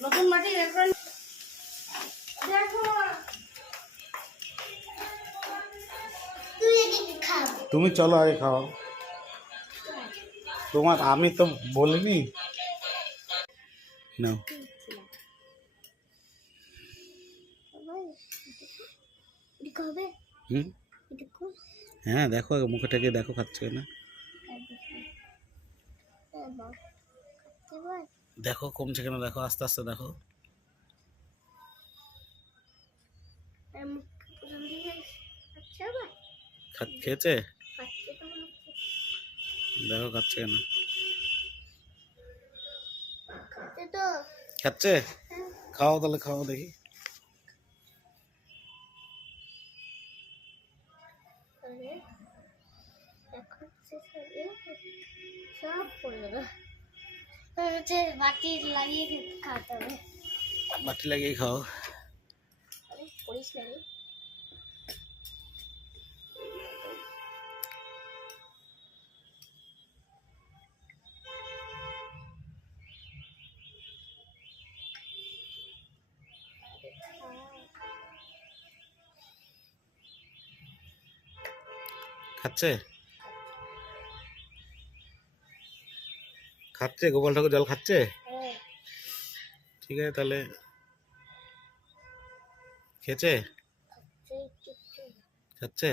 নতুন মাটি এখন তুমি চলো আগে খাও। তোমার আমি তো বলিনি। নাও। হুম? হ্যাঁ দেখো আগে মুখটাকে দেখো খাচ্ছে না। দেখো কমছে কেন? দেখো আস্তে আস্তে দেখো। খেয়েছে। দেখো খাচ্ছে কেন? খাচ্ছে খাও তাহলে খাও দেখি। সব- পড়ে হচ্ছে বাটি লাগিয়ে খাওয়াতে হবে। বাটি লাগিয়ে খাও। না খাচ্ছে? খাচ্ছে গোপাল ঠাকুর জল খাচ্ছে? ঠিক আছে তাহলে খেয়েছে? খাচ্ছে?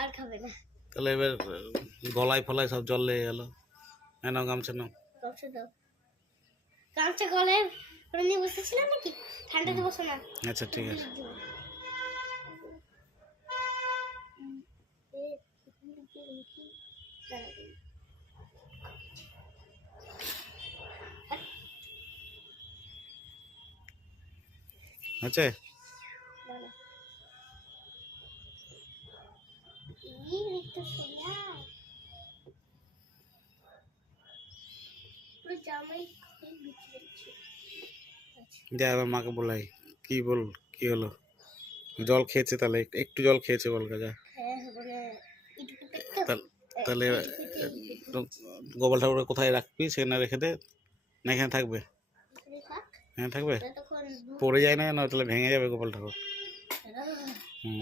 আর খাবে না তাহলে এবার গলায় ফলায় সব জল লেগে গেল। হ্যাঁ নাও গামছা নাও। গামছা দাও গামছা গলে নিয়ে বসেছিলাম নাকি? ঠান্ডাতে বসো না। আচ্ছা ঠিক আছে। এবার মাকে বলাই। কি বল, কি হলো? জল খেয়েছে তাহলে? একটু- জল খেয়েছে বল মানে তাহলে- গোপাল ঠাকুর কোথায় রাখবি? সেখানে রেখে দে। না, এখানে থাকবে। থাক এখানে থাকবে? পড়ে যায় না কেন? তাহলে ভেঙে যাবে গোপাল ঠাকুর।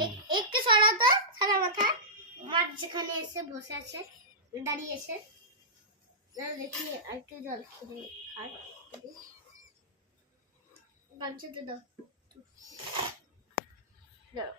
এক- একটু সরাতো সারা মাথা। মাঠ যেখানে এসে বসে আছে, দাঁড়িয়ে এসে দেখি একটু জল খেয়ে খাট গামছাতে দাও। দাও।